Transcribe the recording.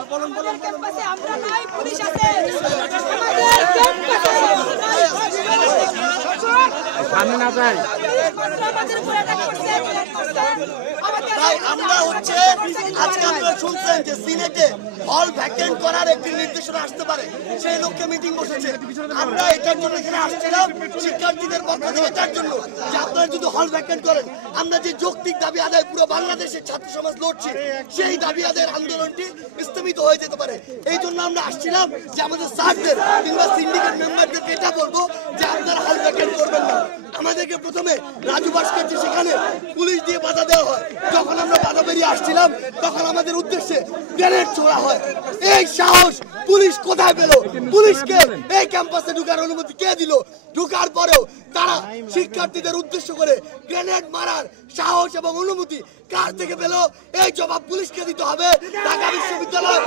আমাদের ক্যাম্পাসে আমরা নাই, পুলিশ আছে। আমাদের ক্যাম্পাসে সামনে না যাই। আমাদের উপর অ্যাটাক করছে, তাই আমরা হচ্ছে আজকে আপনারা শুনছেন যে সিনেটে হল ভ্যাকেন্ট করার একটি নির্দেশনা আসতে পারে, সেই লক্ষ্যে মিটিং বসেছে। আমরা এটার জন্য এখানে আসছিলাম শিক্ষার্থীদের পক্ষ থেকে, এটার জন্য যে আপনারা যদি হল ভ্যাকেন্ট করেন, আমরা যে যৌক্তিক দাবি আদায় পুরো বাংলাদেশের ছাত্র সমাজ লড়ছে, সেই দাবি আদায়ের আন্দোলনটি স্থগিত হয়ে যেতে পারে। এই জন্য আমরা আসছিলাম যে আমাদের স্যারদের কিংবা সিন্ডিকেট মেম্বারদেরকে এটা বলবো যে আপনারা হল ভ্যাকেন্ট করবেন না। আমাদেরকে প্রথমে রাজু ভাস্কর্যে সেখানে পুলিশ দিয়ে বাধা দেওয়া হয়। যখন আমরা বাধা বেরিয়ে আসছিলাম তখন আমাদের উদ্দেশ্যে গ্রেনেড ছোড়া হয়। এই সাহস পুলিশ কোথায় পেল? পুলিশকে এই ক্যাম্পাসে ঢুকার অনুমতি কে দিল? ঢুকার পরেও তারা শিক্ষার্থীদের উদ্দেশ্য করে গ্রেনেড মারার সাহস এবং অনুমতি কার থেকে পেল? এই জবাব পুলিশকে দিতে হবে। ঢাকা বিশ্ববিদ্যালয়